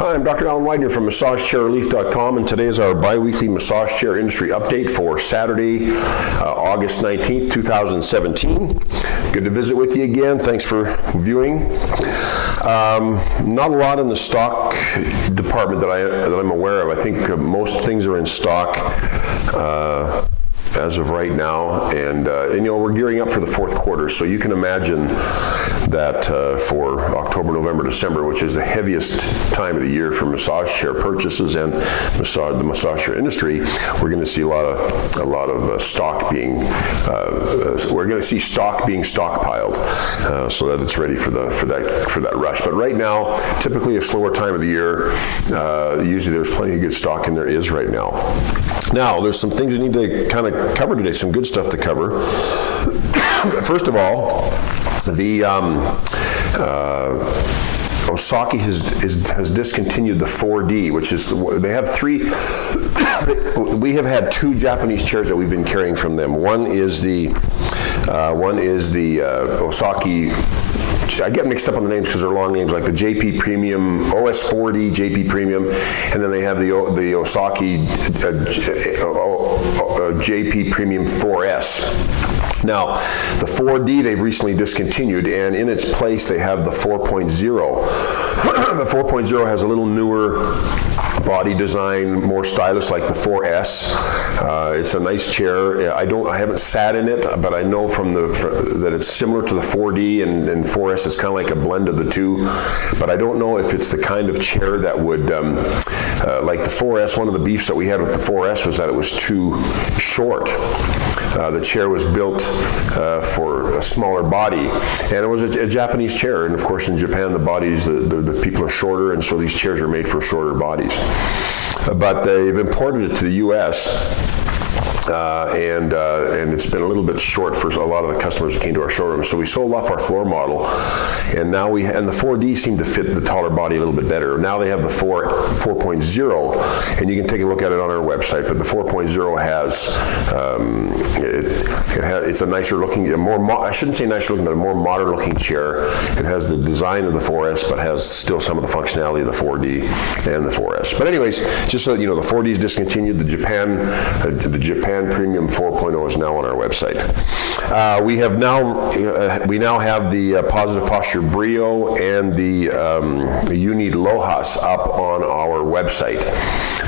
Hi, I'm Dr. Alan Widener from MassageChairRelief.com, and today is our bi-weekly massage chair industry update for Saturday, August 19th, 2017. Good to visit with you again. Thanks for viewing. Not a lot in the stock department that I'm aware of. I think most things are in stock as of right now, and you know, we're gearing up for the fourth quarter, so you can imagine that for October, November, December, which is the heaviest time of the year for massage chair purchases and the massage chair industry, we're going to see a lot of stock being we're going to see stock being stockpiled so that it's ready for that rush. But right now, typically a slower time of the year, usually there's plenty of good stock, and there is right now. Now, there's some things we need to kind of cover today, some good stuff to cover. First of all, the Osaki has discontinued the 4D, which is, they have three, we have had two Japanese chairs that we've been carrying from them. One is the Osaki, I get mixed up on the names because they're long names, like the JP Premium, OS4D, JP Premium, and then they have the Osaki JP Premium 4S. Now, the 4D they've recently discontinued, and in its place they have the 4.0. The 4.0 has a little newer body design, more stylish, like the 4S. It's a nice chair. I haven't sat in it, but I know that it's similar to the 4D and 4S. It's kind of like a blend of the two, but I don't know if it's the kind of chair that would, like the 4S, one of the beefs that we had with the 4S was that it was too short. The chair was built for a smaller body, and it was a Japanese chair, and of course in Japan the bodies, the people are shorter, and so these chairs are made for shorter bodies. But they've imported it to the U.S., and it's been a little bit short for a lot of the customers that came to our showroom. So we sold off our floor model, and now and the 4D seemed to fit the taller body a little bit better. Now they have the 4.0, and you can take a look at it on our website. But the 4.0 has it's a nicer looking, I shouldn't say nicer looking, but a more modern looking chair. It has the design of the 4S, but has still some of the functionality of the 4D and the 4S. But anyways, just so you know, the 4D is discontinued. The Japan Premium 4.0 is now on our website. We now have the Positive Posture Brio and the Uni Lojas up on our website.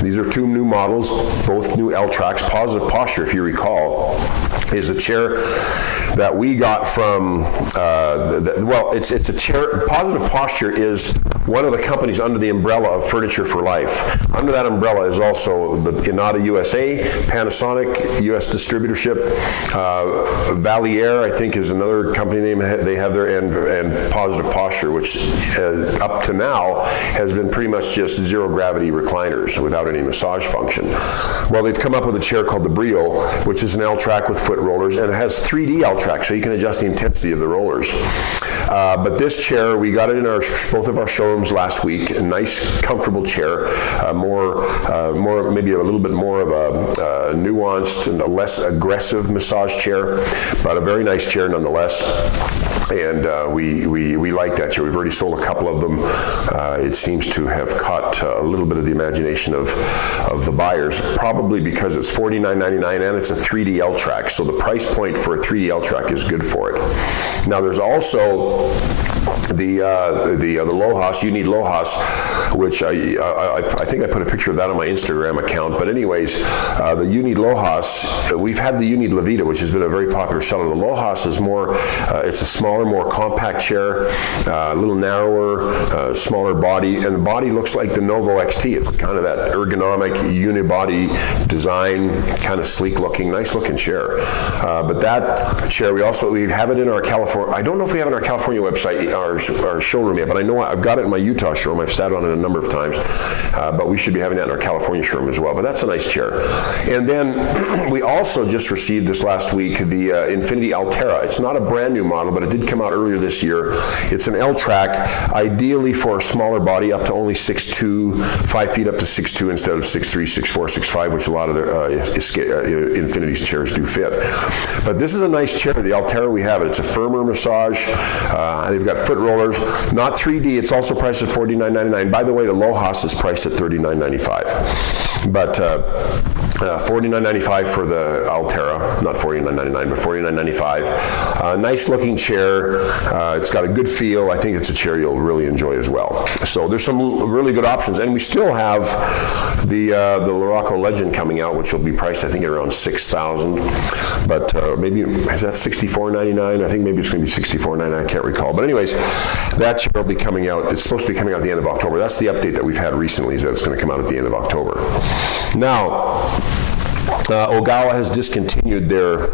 These are two new models, both new L-Tracks. Positive Posture, if you recall, is a chair that we got from, it's a chair. Positive Posture is one of the companies under the umbrella of Furniture for Life. Under that umbrella is also the Inada USA, Panasonic US distributorship, Valier, I think, is another company name they have there, and Positive Posture, which up to now has been pretty much just zero gravity recliners without any massage function. Well, they've come up with a chair called the Brio, which is an L-Track with foot rollers, and it has 3D L-Track, so you can adjust the intensity of the rollers. But this chair, we got it in both of our showrooms last week. A nice, comfortable chair, maybe a little bit more of a nuanced and a less aggressive massage chair, but a very nice chair nonetheless. And we like that chair. We've already sold a couple of them. It seems to have caught a little bit of the imagination of the buyers, probably because it's $49.99 and it's a 3D L-Track. So the price point for a 3D L-Track is good for it. Now there's also the Lojas, Uni Lojas, which I think I put a picture of that on my Instagram account. But anyways, the Uni Lojas, we've had the Uni Blvd, which has been a very popular seller. The Lojas is more, it's a smaller, more compact chair, a little narrower, smaller body, and the body looks like the Novo XT. It's kind of that ergonomic unibody design, kind of sleek looking, nice looking chair. But that chair, we have it in our California, I don't know if we have it on our California website, our showroom yet, but I know I've got it in my Utah showroom. I've sat on it a number of times, but we should be having that in our California showroom as well. But that's a nice chair. And then we also just received this last week the Infinity Altera. It's not a brand new model, but it did come out earlier this year. It's an L-Track, ideally for a smaller body, up to only 6'2", 5 feet up to 6'2", instead of 6'3", 6'4", 6'5", which a lot of the Infinity's chairs do fit. But this is a nice chair. The Altera, we have it. It's a firmer massage. They've got foot rollers, not 3D. It's also priced at $49.99. By the way, the Lohas is priced at $39.95. But $49.95 for the Altera, not $49.99, but $49.95. Nice looking chair. It's got a good feel. I think it's a chair you'll really enjoy as well. So there's some really good options, and we still have the Luraco Legend coming out, which will be priced, I think, at around $6,000. But maybe is that $64.99? I think maybe it's going to be $64.99. I can't recall. But anyways, that chair will be coming out. It's supposed to be coming out at the end of October. That's the update that we've had recently, is that it's going to come out at the end of October. Now, Ogawa has discontinued their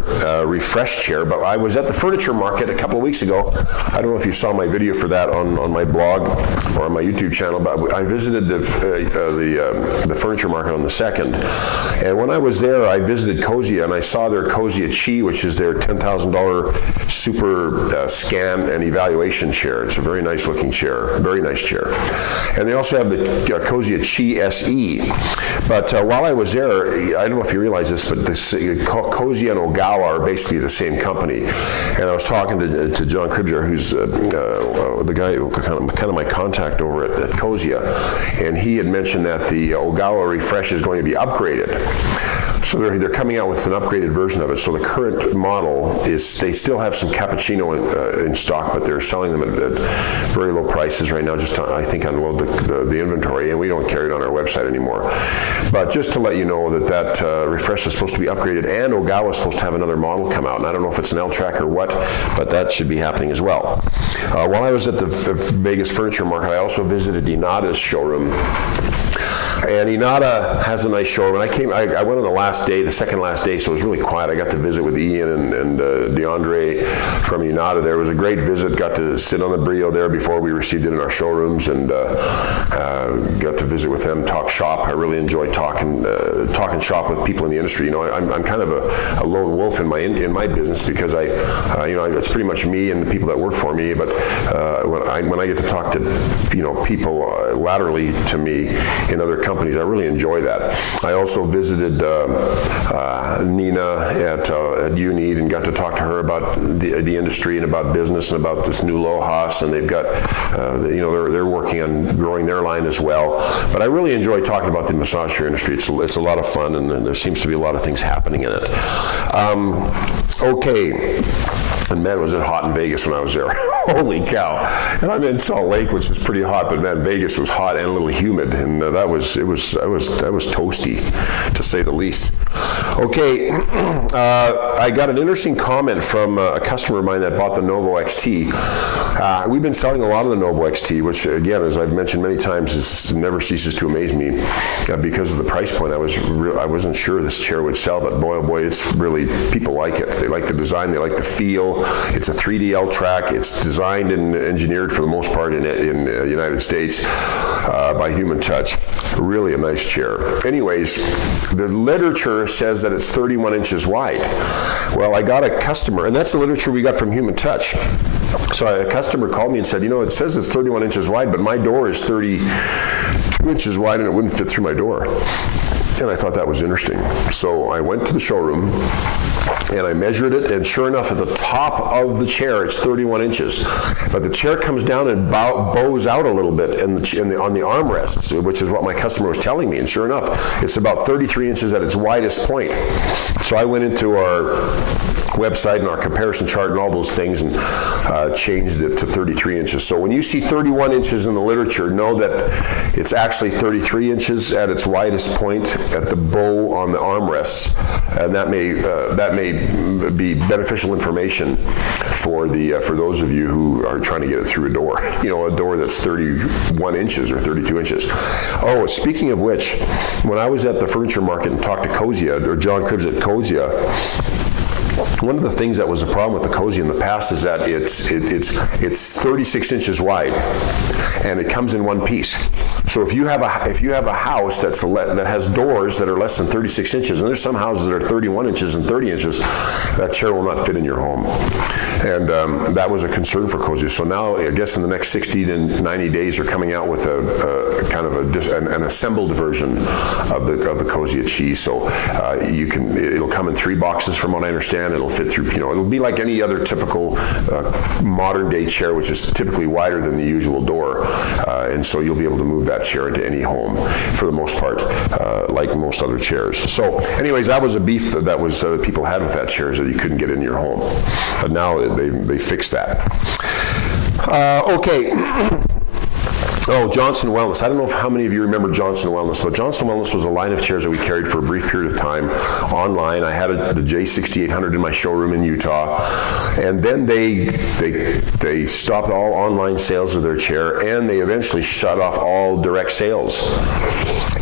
refresh chair, but I was at the furniture market a couple of weeks ago. I don't know if you saw my video for that on my blog or on my YouTube channel, but I visited the furniture market on the 2nd. And when I was there, I visited Cosia, and I saw their Cosia Chi, which is their $10,000 super scan and evaluation chair. It's a very nice looking chair, very nice chair. And they also have the Cosia Chi SE. But while I was there, I don't know if you realize this, but Cosia and Ogawa are basically the same company. And I was talking to John Kribzer, who's the guy, kind of my contact over at Cosia, and he had mentioned that the Ogawa refresh is going to be upgraded. So they're coming out with an upgraded version of it. So the current model is, they still have some cappuccino in stock, but they're selling them at very low prices right now, just to, I think, unload the inventory, and we don't carry it on our website anymore. But just to let you know that refresh is supposed to be upgraded, and Ogawa is supposed to have another model come out. And I don't know if it's an L-track or what, but that should be happening as well. While I was at the Vegas Furniture Market, I also visited Inada's showroom. And Inada has a nice showroom. And I went on the last day, the second last day, so it was really quiet. I got to visit with Ian and DeAndre from Inada there. It was a great visit. Got to sit on the Brio there before we received it in our showrooms, and got to visit with them, talk shop. I really enjoy talking shop with people in the industry. You know, I'm kind of a lone wolf in my business, because it's pretty much me and the people that work for me. But when I get to talk to people laterally to me in other companies, I really enjoy that. I also visited Nina at UNEAD and got to talk to her about the industry and about business and about this new Lohas, and they've got they're working on growing their line as well. But I really enjoy talking about the massage chair industry. It's a lot of fun, and there seems to be a lot of things happening in it. Okay. And man, was it hot in Vegas when I was there. Holy cow. And I'm in Salt Lake, which is pretty hot, but man, Vegas was hot and a little humid, and that was toasty, to say the least. Okay, I got an interesting comment from a customer of mine that bought the Novo XT. We've been selling a lot of the Novo XT, which again, as I've mentioned many times, never ceases to amaze me because of the price point. I wasn't sure this chair would sell, but boy, oh boy, it's really, people like it. They like the design, they like the feel. It's a 3D L-track. It's designed and engineered for the most part in the United States by Human Touch. Really a nice chair. Anyways, the literature says that it's 31 inches wide. Well, I got a customer, and that's the literature we got from Human Touch. So a customer called me and said, it says it's 31 inches wide, but my door is 32 inches wide, and it wouldn't fit through my door. And I thought that was interesting. So I went to the showroom and I measured it, and sure enough, at the top of the chair, it's 31 inches. But the chair comes down and bows out a little bit on the armrests, which is what my customer was telling me. And sure enough, it's about 33 inches at its widest point. So I went into our website and our comparison chart and all those things and changed it to 33 inches. So when you see 31 inches in the literature, know that it's actually 33 inches at its widest point at the bow on the armrests, and that may be beneficial information for those of you who are trying to get it through a door. A door that's 31 inches or 32 inches. Oh, speaking of which, when I was at the furniture market and talked to Cosia, or John Cribbs at Cosia, one of the things that was a problem with the Cosia in the past is that it's 36 inches wide, and it comes in one piece. So if you have a house that has doors that are less than 36 inches, and there's some houses that are 31 inches and 30 inches, that chair will not fit in your home. And that was a concern for Cosia. So now, I guess in the next 60 to 90 days, they're coming out with a kind of an assembled version of the Cosia Chi. So it'll come in 3 boxes, from what I understand. can. It'll fit through, it'll be like any other typical modern day chair, which is typically wider than the usual door. And so you'll be able to move that chair into any home for the most part, like most other chairs. So anyways, that was a beef that was people had with that chair, is that you couldn't get in your home. But now they fixed that. Okay. Oh, Johnson Wellness. I don't know how many of you remember Johnson Wellness, but Johnson Wellness was a line of chairs that we carried for a brief period of time online. I had the J6800 in my showroom in Utah, and then they stopped all online sales of their chair, and they eventually shut off all direct sales.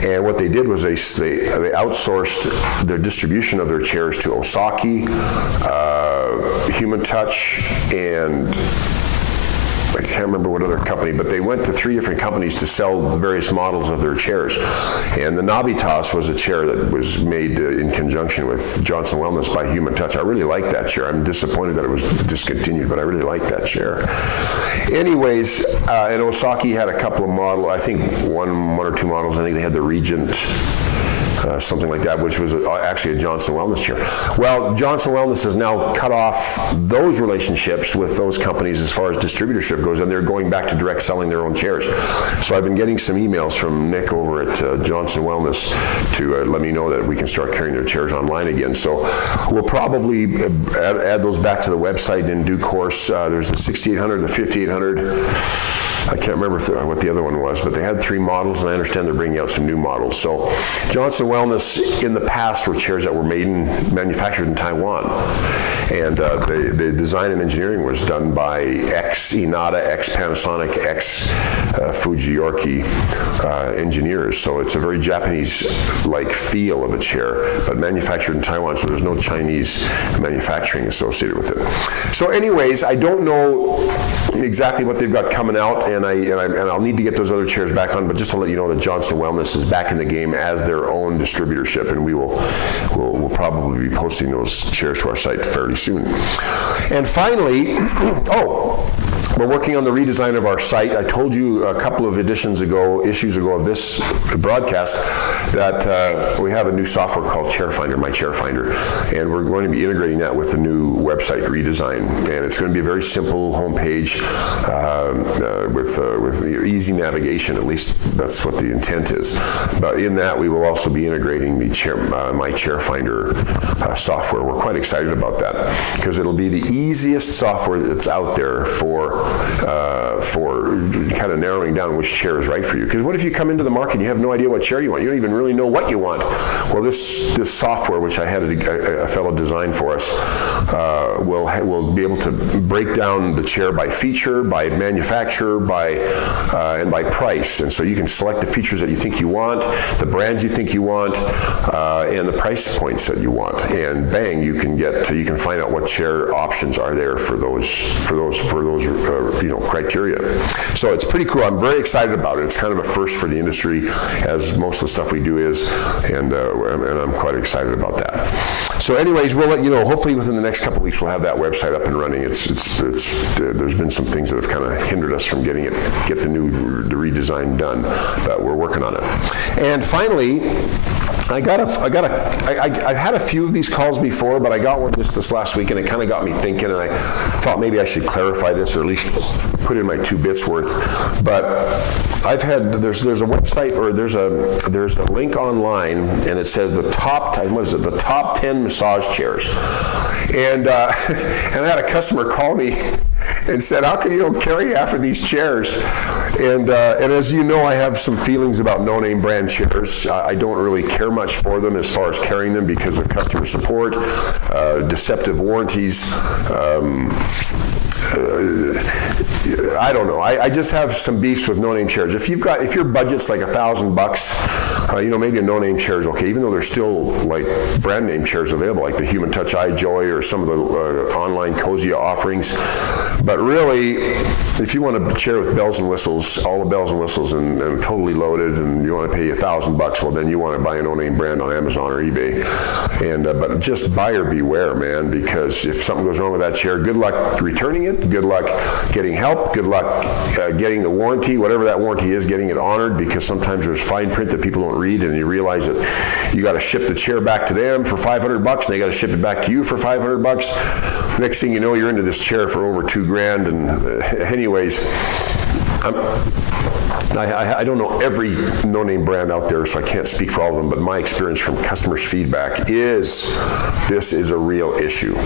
And what they did was they outsourced their distribution of their chairs to Osaki, Human Touch, and I can't remember what other company, but they went to 3 different companies to sell the various models of their chairs. And the Navitas was a chair that was made in conjunction with Johnson Wellness by Human Touch. I really like that chair. I'm disappointed that it was discontinued, but I really like that chair. Anyways, and Osaki had a couple of models, I think one or two models. I think they had the Regent, something like that, which was actually a Johnson Wellness chair. Well, Johnson Wellness has now cut off those relationships with those companies as far as distributorship goes, and they're going back to direct selling their own chairs. So I've been getting some emails from Nick over at Johnson Wellness to let me know that we can start carrying their chairs online again. So we'll probably add those back to the website in due course. There's the 6800, the 5800. I can't remember what the other one was, but they had 3 models, and I understand they're bringing out some new models. So Johnson Wellness in the past were chairs that were manufactured in Taiwan, and the design and engineering was done by ex-Inada, ex-Panasonic, ex-Fujiorki engineers. So it's a very Japanese-like feel of a chair, but manufactured in Taiwan, so there's no Chinese manufacturing associated with it. So anyways, I don't know exactly what they've got coming out, and I'll need to get those other chairs back on, but just to let you know that Johnson Wellness is back in the game as their own distributorship, and we'll probably be posting those chairs to our site fairly soon. And finally, we're working on the redesign of our site. I told you a couple of issues ago of this broadcast that we have a new software called ChairFinder, My ChairFinder, and we're going to be integrating that with the new website redesign. And it's going to be a very simple homepage with easy navigation. At least that's what the intent is. But in that, we will also be integrating the My ChairFinder software. We're quite excited about that because it'll be the easiest software that's out there for kind of narrowing down which chair is right for you. Because what if you come into the market and you have no idea what chair you want? You don't even really know what you want. Well, this software, which I had a fellow design for us, will be able to break down the chair by feature, by manufacturer, and by price. And so you can select the features that you think you want, the brands you think you want, and the price points that you want. And bang, you can find out what chair options are there for those criteria. So it's pretty cool. I'm very excited about it. It's kind of a first for the industry, as most of the stuff we do is, and I'm quite excited about that. So anyways, we'll let you know. Hopefully within the next couple of weeks we'll have that website up and running. There's been some things that have kind of hindered us from get the redesign done, but we're working on it. And finally, I've had a few of these calls before, but I got one just this last week, and it kind of got me thinking, and I thought maybe I should clarify this, or at least put in my 2 bits worth. But there's a website, or there's a link online, and it says the top 10 massage chairs. And I had a customer call me and said, how come you don't carry half of these chairs? And as you know, I have some feelings about no-name brand chairs. I don't really care much for them as far as carrying them because of customer support, deceptive warranties. I don't know. I just have some beefs with no-name chairs. If your budget's like $1,000, maybe a no-name chair is okay, even though there's still like brand name chairs available, like the Human Touch iJoy or some of the online Cosia offerings. But really, if you want a chair with bells and whistles, all the bells and whistles, and totally loaded, and you want to pay $1,000, well, then you want to buy a no-name brand on Amazon or eBay. And but just buyer beware, man, because if something goes wrong with that chair, good luck returning it, good luck getting help, good luck getting the warranty, whatever that warranty is, getting it honored, because sometimes there's fine print that people don't read, and you realize that you got to ship the chair back to them for $500, and they got to ship it back to you for $500. Next thing you know, you're into this chair for over $2,000. And anyways, I don't know every no-name brand out there, so I can't speak for all of them, but my experience from customers' feedback is this is a real issue.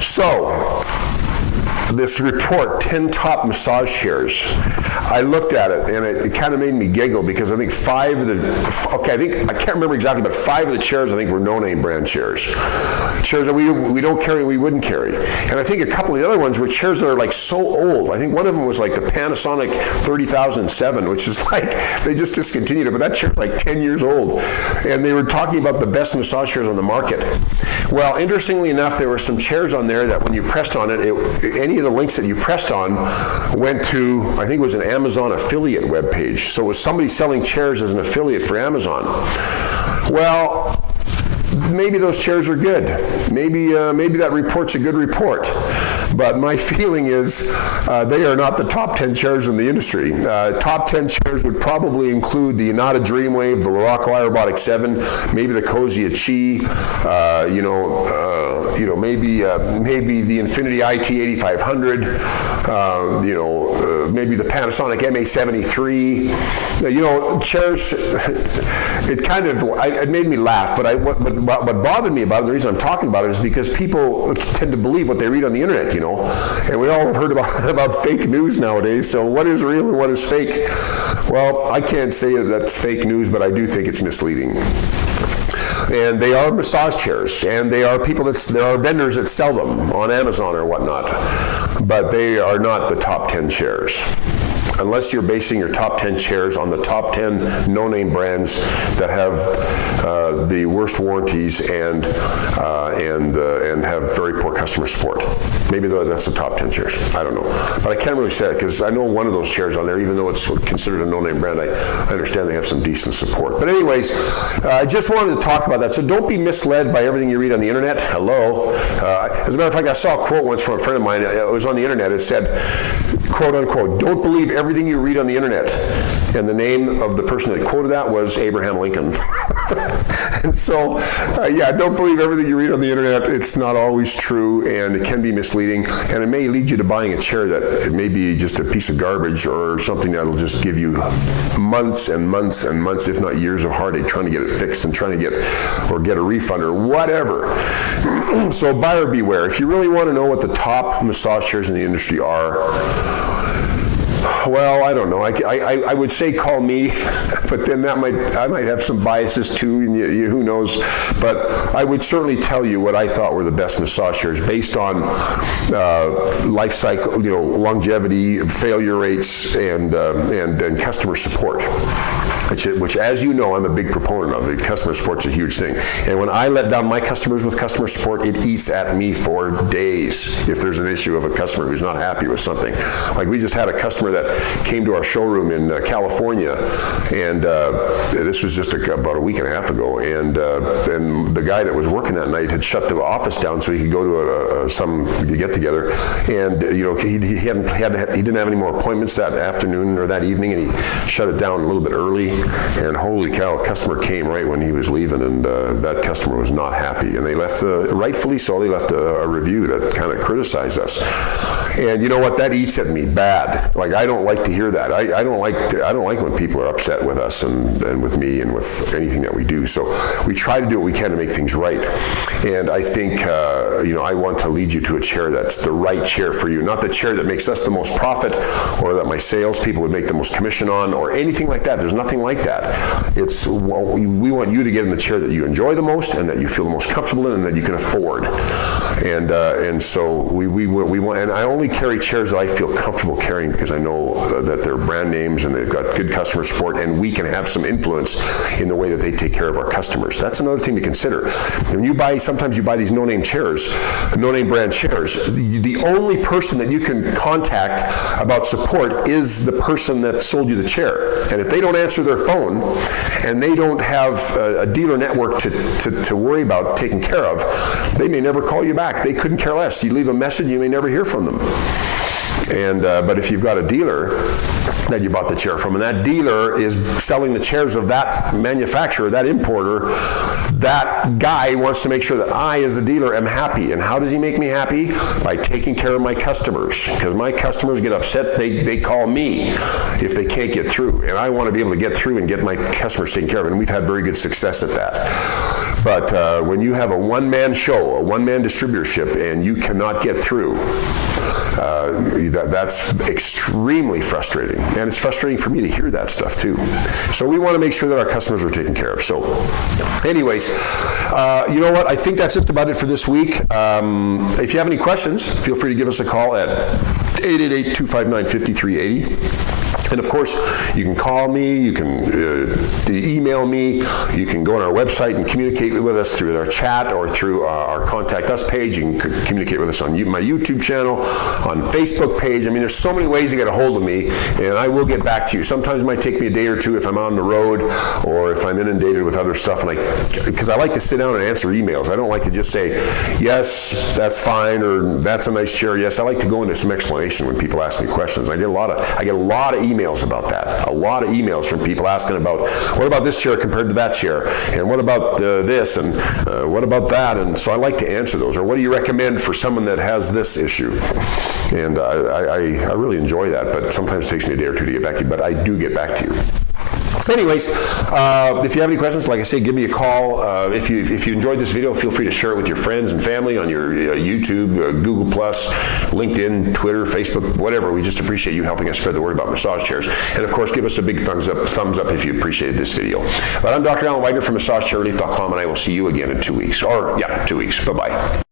So, this report, 10 top massage chairs, I looked at it and it kind of made me giggle, because I think I can't remember exactly, but 5 of the chairs I think were no-name brand chairs. Chairs that we don't carry, we wouldn't carry. And I think a couple of the other ones were chairs that are like so old. I think one of them was like the Panasonic 30007, which is like, they just discontinued it, but that chair's like 10 years old. And they were talking about the best massage chairs on the market. Well, interestingly enough, there were some chairs on there that when you pressed on it, any of the links that you pressed on went to, I think it was an Amazon affiliate webpage. So it was somebody selling chairs as an affiliate for Amazon. Well, maybe those chairs are good. Maybe that report's a good report. But my feeling is they are not the top 10 chairs in the industry. Top 10 chairs would probably include the Yanada Dreamwave, the Luraco iRobotic 7, maybe the Cozy Chi, maybe the Infinity IT 8500, maybe the Panasonic MA73. Chairs. It made me laugh. But what bothered me about it, the reason I'm talking about it, is because people tend to believe what they read on the internet, and we all have heard about fake news nowadays. So what is real and what is fake? Well, I can't say that's fake news, but I do think it's misleading. And they are massage chairs, and they are there are vendors that sell them on Amazon or whatnot, but they are not the top 10 chairs. Unless you're basing your top 10 chairs on the top 10 no-name brands that have the worst warranties and have very poor customer support. Maybe that's the top 10 chairs. I don't know. But I can't really say it, because I know one of those chairs on there, even though it's considered a no-name brand, I understand they have some decent support. But anyways, I just wanted to talk about that. So don't be misled by everything you read on the internet. Hello. As a matter of fact, I saw a quote once from a friend of mine. It was on the internet. It said, quote unquote, "Don't believe everything you read on the internet." And the name of the person that quoted that was Abraham Lincoln. And so, don't believe everything you read on the internet. It's not always true, and it can be misleading, and it may lead you to buying a chair that it may be just a piece of garbage, or something that'll just give you months and months and months, if not years, of heartache trying to get it fixed and trying to get a refund or whatever. So buyer beware. If you really want to know what the top massage chairs in the industry are, well, I don't know. I would say call me, but then I might have some biases too, and who knows. But I would certainly tell you what I thought were the best massage chairs based on life cycle, longevity, failure rates, and customer support. Which, as you know, I'm a big proponent of. Customer support's a huge thing. And when I let down my customers with customer support, it eats at me for days if there's an issue of a customer who's not happy with something. Like, we just had a customer that came to our showroom in California, and this was just about a week and a half ago, and the guy that was working that night had shut the office down so he could go to some get-together, and he didn't have any more appointments that afternoon or that evening, and he shut it down a little bit early. And holy cow, a customer came right when he was leaving, and that customer was not happy. And they left, rightfully so, they left a review that kind of criticized us. And you know what? That eats at me bad. Like, I don't like to hear that. I don't like when people are upset with us and with me and with anything that we do. So we try to do what we can to make things right. And I think I want to lead you to a chair that's the right chair for you, not the chair that makes us the most profit, or that my salespeople would make the most commission on, or anything like that. There's nothing like that. We want you to get in the chair that you enjoy the most, and that you feel the most comfortable in, and that you can afford. And so we want, and I only carry chairs that I feel comfortable carrying because I know that they're brand names and they've got good customer support, and we can have some influence in the way that they take care of our customers. That's another thing to consider. When you buy, sometimes you buy these no-name chairs, no-name brand chairs, the only person that you can contact about support is the person that sold you the chair. And if they don't answer their phone and they don't have a dealer network to worry about taking care of, they may never call you back. They couldn't care less. You leave a message, you may never hear from them. And but if you've got a dealer that you bought the chair from, and that dealer is selling the chairs of that manufacturer, that importer, that guy wants to make sure that I, as a dealer, am happy. And how does he make me happy? By taking care of my customers. Because my customers get upset, they call me if they can't get through. And I want to be able to get through and get my customers taken care of. And we've had very good success at that. But when you have a one-man show, a one-man distributorship, and you cannot get through, that's extremely frustrating. And it's frustrating for me to hear that stuff too. So we want to make sure that our customers are taken care of. So anyways, you know what? I think that's just about it for this week. If you have any questions, feel free to give us a call at 888-259-5380. And of course, you can call me, you can email me, you can go on our website and communicate with us through our chat or through our Contact Us page. You can communicate with us on my YouTube channel, on Facebook page. I mean, there's so many ways to get a hold of me, and I will get back to you. Sometimes it might take me a day or two if I'm on the road or if I'm inundated with other stuff, because I like to sit down and answer emails. I don't like to just say, yes, that's fine, or that's a nice chair, yes. I like to go into some explanation when people ask me questions. I get a lot of emails about that. A lot of emails from people asking about, what about this chair compared to that chair? And what about this? And what about that? And so I like to answer those. Or what do you recommend for someone that has this issue? And I really enjoy that, but sometimes it takes me a day or two to get back to you, but I do get back to you. Anyways, if you have any questions, like I say, give me a call. If you enjoyed this video, feel free to share it with your friends and family on your YouTube, Google+, LinkedIn, Twitter, Facebook, whatever. We just appreciate you helping us spread the word about massage chairs. And of course, give us a big thumbs up if you appreciated this video. But I'm Dr. Alan Wagner from MassageChairRelief.com, and I will see you again in 2 weeks. 2 weeks. Bye-bye.